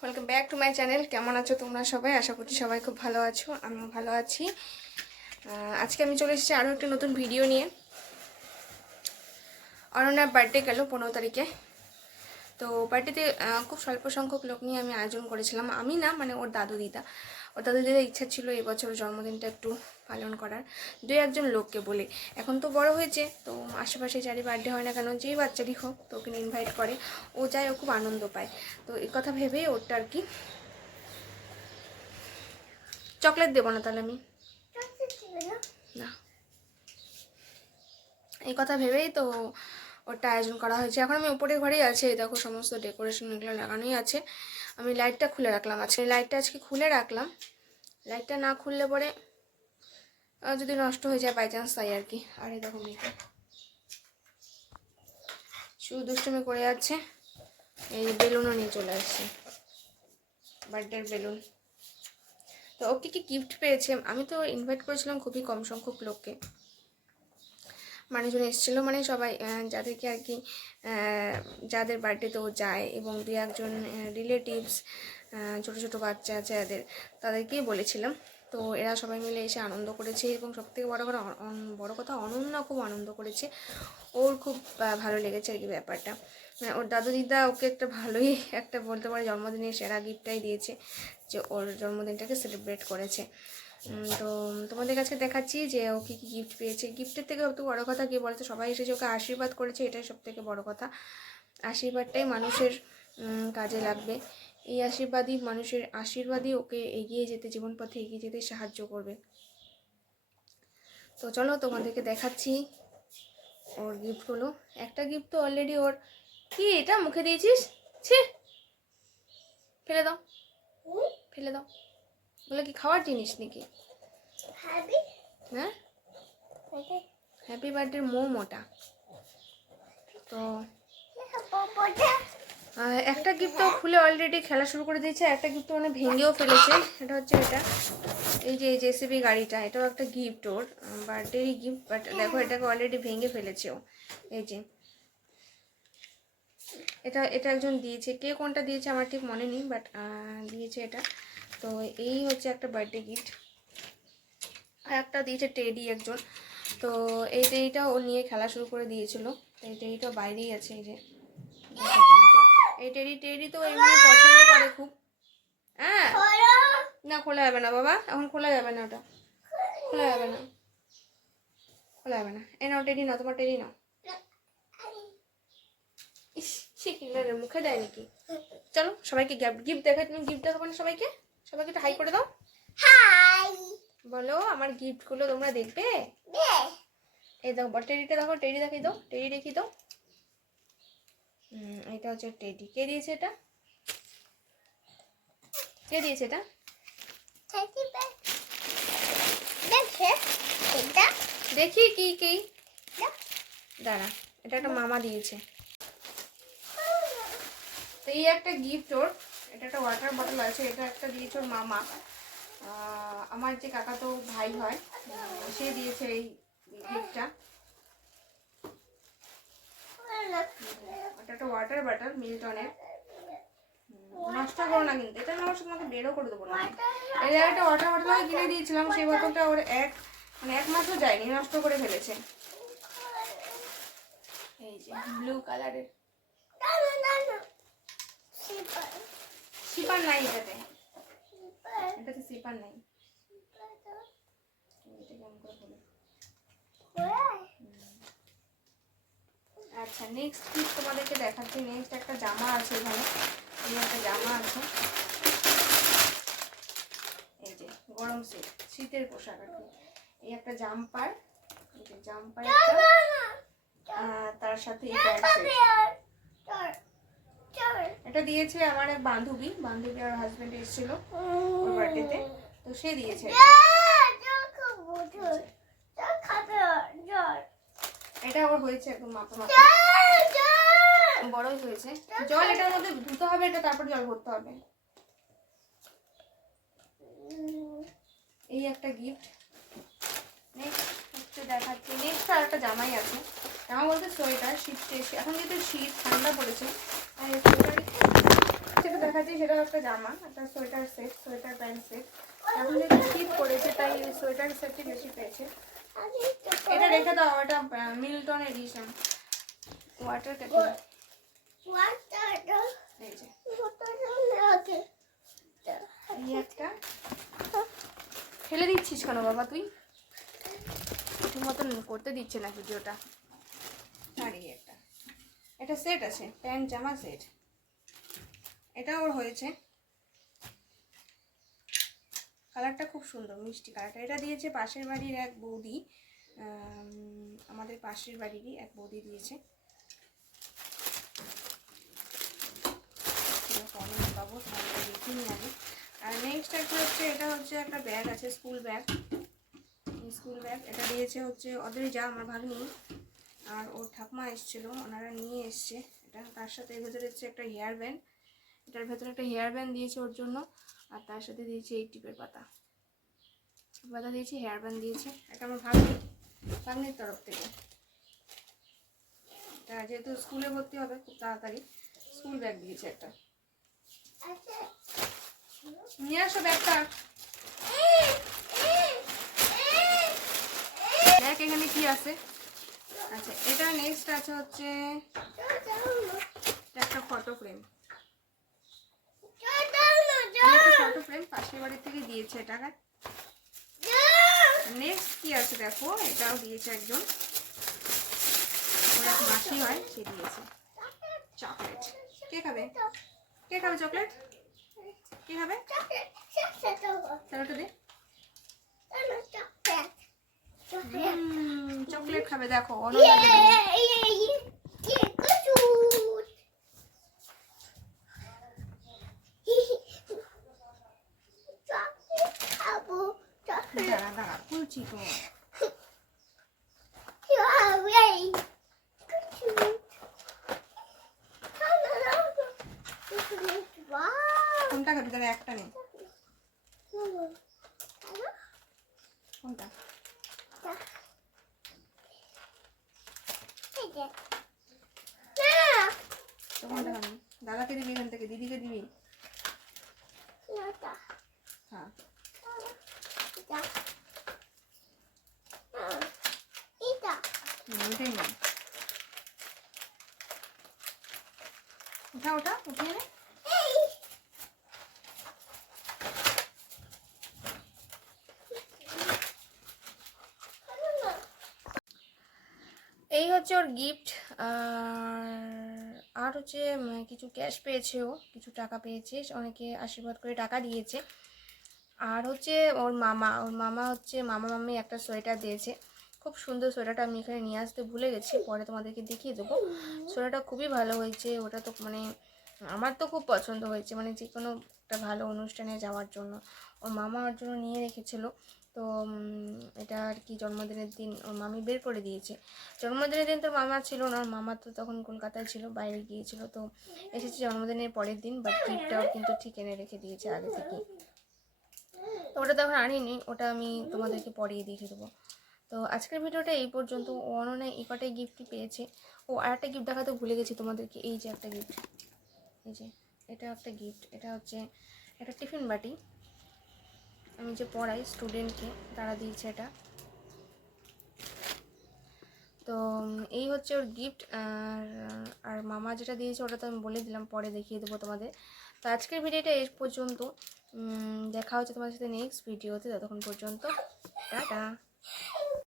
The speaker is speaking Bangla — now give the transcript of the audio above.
Welcome back to my channel. কেমন আছো তোমরা সবাই? আশা করছি সবাই খুব ভালো আছো, আমিও ভালো আছি। আজকে আমি চলে এসেছি আরও একটা নতুন ভিডিও নিয়ে। অরণ্যার বার্থডে গেল 15 তারিখে। তো বার্থডেতে খুব স্বল্প সংখ্যক লোক নিয়ে আমি আয়োজন করেছিলাম। আমি না, মানে ওর দাদু দিদা ইচ্ছা ছিল এবছর জন্মদিনটা একটু পালন করার, দু একজন লোককে বলে। এখন তো বড় হয়েছে, তো আশেপাশে যারই বার্থডে হয় না কেন, যেই বাচ্চারই হোক, তো ওকে ইনভাইট করে, ও যায়, ও খুব আনন্দ পায়। তো এই কথা ভেবেই ওরটা আর কি চকলেট দেবো না, তাহলে আমি না, এই কথা ভেবেই তো ওটা আয়োজন করা হয়েছে। এখন আমি উপরের ঘরেই আছি, দেখো সমস্ত ডেকোরেশন এগুলো লাগানোই আছে। আমি লাইটটা খুলে রাখলাম, লাইটটা আজকে খুলে রাখলাম। লাইটটা না খুললে পরে যদি নষ্ট হয়ে যায় বাই চান্স, তাই আর কি। আর এই দেখো মেয়েটা শুধু দুষ্টুমি করে যাচ্ছে। এই বেলুনও নিয়ে চলে আসছে, বার্থডের বেলুন। তো ওকে কি গিফট পেয়েছে, আমি তো ইনভাইট করেছিলাম খুবই কম সংখ্যক লোককে, মানুষজন এসেছিলো, মানে সবাই যাদেরকে আর কি যাদের বার্থডেতেও যায়, এবং দু একজন রিলেটিভস, ছোটো ছোটো বাচ্চা আছে তাদেরকেই বলেছিলাম। তো এরা সবাই মিলে এসে আনন্দ করেছে, এবং সবথেকে বড় কথা অনন্যা খুব আনন্দ করেছে। ওর খুব ভালো লেগেছে আর কি ব্যাপারটা। ওর দাদু দিদা ওকে একটা ভালোই একটা বলতে পারে জন্মদিনের সেরা গিফটটাই দিয়েছে, যে ওর জন্মদিনটাকে সেলিব্রেট করেছে। তো তোমাদের কাছে দেখাচ্ছি যে ও কী কী গিফট পেয়েছে। গিফটের থেকে সবথেকে বড়ো কথা কী বলতে, সবাই এসেছে ওকে আশীর্বাদ করেছে, এটাই সবথেকে বড় কথা। আশীর্বাদটাই মানুষের কাজে লাগবে। এই মানুষের আশীর্বাদই ওকে এগিয়ে যেতে, জীবন পথে এগিয়ে যেতে সাহায্য করবে। তো চলো তোমাদেরকে দেখাচ্ছি ওর গিফটগুলো। একটা গিফট তো অলরেডি ওর, কি এটা মুখে দিয়েছিস, ছি, ফেলে দাও, ফেলে দাও। বলে কি খাওয়ার জিনিস নাকি? হ্যাঁ, হ্যাপি বার্থডে মোমোটা। তো একটা গিফট তো খুলে অলরেডি খেলা শুরু করে দিয়েছে, একটা গিফট মানে ভেঙেও ফেলেছে। এটা হচ্ছে এটা, এই যে জেসিবি গাড়িটা, এটাও একটা গিফট, ওর বার্থডেরই গিফট। বাট দেখো এটাকে অলরেডি ভেঙে ফেলেছে ও। এই যে এটা একজন দিয়েছে, কে কোনটা দিয়েছে আমার ঠিক মনে নেই, বাট দিয়েছে এটা। তো এই হচ্ছে একটা বার্থডে গিফট। আর একটা দিয়েছে টেডি একজন। তো এই টেডিটা ও নিয়ে খেলা শুরু করে দিয়েছিল। তো এই টেডিটা বাইরেই আছে, এই যে এই টেডি তো এমনি পছন্দ করে খুব। হ্যাঁ না, খোলা যাবে না বাবা, এখন খোলা যাবে না, ওটা খোলা যাবে না, খোলা যাবে না। এ নাও টেডি নাও, তোমার টেডি নাও। ইস, শিখিলের মুখে দেয় নাকি? চলো সবাইকে গিফট দেখাই। তুমি গিফট দেখাবো না সবাইকে? সবাইকে একটা হাই করে দাও, হাই বলো। আমার গিফটগুলো তোমরা দেখবে। এই দেখো টেডিটা দেখো, টেডি দেখাই দাও, টেডি দেখি দাও। এটা হচ্ছে টেডি। কে দিয়েছে এটা? কে দিয়েছে এটা? দেখি কি কি, দাঁড়া, এটা একটা মামা দিয়েছে। তো এই একটা গিফট ওর, এটা একটা ওয়াটার বটল আছে, এটা একটা দিয়েছে ওর মামা। আমার যে কাকাতো ভাই হয়, সে দিয়েছে এই গিফটটা। এটা একটা ওয়াটার বটল মিল্টনের। নষ্ট করো না কিন্তু, এটা নষ্ট তোমাকে বেরও করে দেবো না। এই একটা ওয়াটার বটল আমি কিনে দিয়েছিলাম, সেই বোতলটা ওর এক মাসও যায়নি, নষ্ট করে ফেলেছে। এই যে ব্লু কালারের, সিপার নাই এটাতে, সিপার নাই। আচ্ছা, নেক্সট কি তোমাদেরকে দেখাচ্ছি। নেক্সট একটা জামা আছে, এখানে একটা জামা আছে, এই যে গরম শীতের পোশাক আর কি। এই একটা জাম্পার, এই যে জাম্পার একটা, তার সাথে এই প্যান্ট সেট। এটা দিয়েছে আমার এক বান্ধবী আর হাজবেন্ড এসেছিল ওর বার্থডেতে, তো সে দিয়েছে। এটা ওর হয়েছে একদম মাপা মাপা, বড়ই হয়েছে। জল এটার মধ্যে ধুতে হবে, এটা তারপর জল ভরতে হবে। এই একটা গিফট। নেক্সট দেখাচ্ছি, নেক্সট আর একটা জামাই আছে। জামা বলতে সোয়েটার, শীত এখন যেহেতু শীত ঠান্ডা পড়েছে, তাই সোয়েটার সেটা দেখাচ্ছি, সেটাও একটা জামা, একটা sweater set, sweater pant set. এখন যেহেতু শীত পড়েছে তাই সোয়েটার সেটটি বেশি পেয়েছে। এটা রেখে দাও, এটা মিল্টন এডিশন ওয়াটার কেটল। এই যে এই একটা। ফেলে দিচ্ছিস কেন বাবা তুই? ঠিক মতন করতে দিচ্ছে না ভিডিওটা। আর এই একটা, এটা সেট আছে, প্যান্ট জামা সেট। এটা ওর হয়েছে, কালারটা খুব সুন্দর, মিষ্টি কালারটা। এটা দিয়েছে পাশের বাড়ির এক বৌদি, আমাদের পাশের বাড়িরই এক বৌদি দিয়েছে। পাবো দেখিনি আগে। আর নেক্সট একটা হচ্ছে, এটা হচ্ছে একটা ব্যাগ আছে, স্কুল ব্যাগ। স্কুল ব্যাগ এটা দিয়েছে হচ্ছে ওদের যা, আমার ভাগ্নি আর ওর ঠাকুমা এসেছিলো, ওনারা নিয়ে এসছে এটা। তার সাথে এর ভেতরে হচ্ছে একটা হেয়ার ব্যান্ড, এটার ভেতরে একটা হেয়ার ব্যান্ড দিয়েছে ওর জন্য। আর তার সাথে দিয়েছে এই টিপের পাতা দিয়েছে, হেয়ার ব্যান্ড দিয়েছে। এটা আমার ভাগ্নির তরফ থেকে। এটা যেহেতু স্কুলে ভর্তি হবে খুব তাড়াতাড়ি, স্কুল ব্যাগ দিয়েছে একটা। নিয়ে আসো ব্যাগটা। দেখ এখানে কি আছে। আচ্ছা, এটা নেক্সট আছে হচ্ছে একটা ফটো ফ্রেম। ফটো ফ্রেম পাশের বাড়ি থেকে দিয়েছে এটা। নেক্সট কি আছে দেখো, এটাও দিয়েছে একজন, ওর এক মাসি হয়, সে দিয়েছে চকলেট। কে খাবে? কে খাবে চকলেট? কে খাবে? তাহলে দে। চকলেট খাবে, দেখো অনন্যাকে দাঁড়া দাঁড়া খুলছি তো। কোনটা খাবি? তাহলে একটা নেই। কোনটা? কোনটা খাবি? দাদাকে দিবি এখান থেকে, দিদিকে দিবি? হ্যাঁ ওটাই না, ওটা উঠিয়ে নে। এই হচ্ছে ওর গিফট। আর হচ্ছে কিছু ক্যাশ পেয়েছে, ও কিছু টাকা পেয়েছে, অনেকে আশীর্বাদ করে টাকা দিয়েছে। আর হচ্ছে ওর মামা হচ্ছে মামা মামি একটা সোয়েটার দিয়েছে, খুব সুন্দর সোয়েটারটা। আমি এখানে নিয়ে আসতে ভুলে গেছি, পরে তোমাদেরকে দেখিয়ে দেবো। সোয়েটারটা খুবই ভালো হয়েছে, ওটা তো মানে আমার তো খুব পছন্দ হয়েছে, মানে যে কোনো একটা ভালো অনুষ্ঠানে যাওয়ার জন্য ওর মামা ওর জন্য নিয়ে রেখেছিলো। তো এটা আর কি জন্মদিনের দিন ওর মামি বের করে দিয়েছে। জন্মদিনের দিন তোর মামা ছিল না, ওর মামা তো তখন কলকাতায় ছিল, বাইরে গিয়েছিল, তো এসেছে জন্মদিনের পরের দিন। বাট গিফটটাও কিন্তু ঠিক এনে রেখে দিয়েছে আগে থেকে। তো ওটা তখন আনিনি, ওটা আমি তোমাদেরকে পরিয়ে দেখিয়ে দেবো। তো আজকের ভিডিওটা এই পর্যন্ত। ও অনন্যা এই কটাই গিফটই পেয়েছে। ও আর একটা গিফট দেখাতে ভুলে গেছি তোমাদেরকে, এই যে একটা গিফট, এই যে এটা একটা গিফট। এটা হচ্ছে একটা টিফিন বাটি, আমি যে পড়াই স্টুডেন্টকে, তারা দিয়েছে এটা। তো এই হচ্ছে ওর গিফট। আর মামা যেটা দিয়েছে ওটা তো আমি বলে দিলাম, পরে দেখিয়ে দেবো তোমাদের। তো আজকের ভিডিওটা এই পর্যন্ত। দেখা হচ্ছে তোমাদের সাথে নেক্সট ভিডিওতে, ততক্ষণ পর্যন্ত টাটা।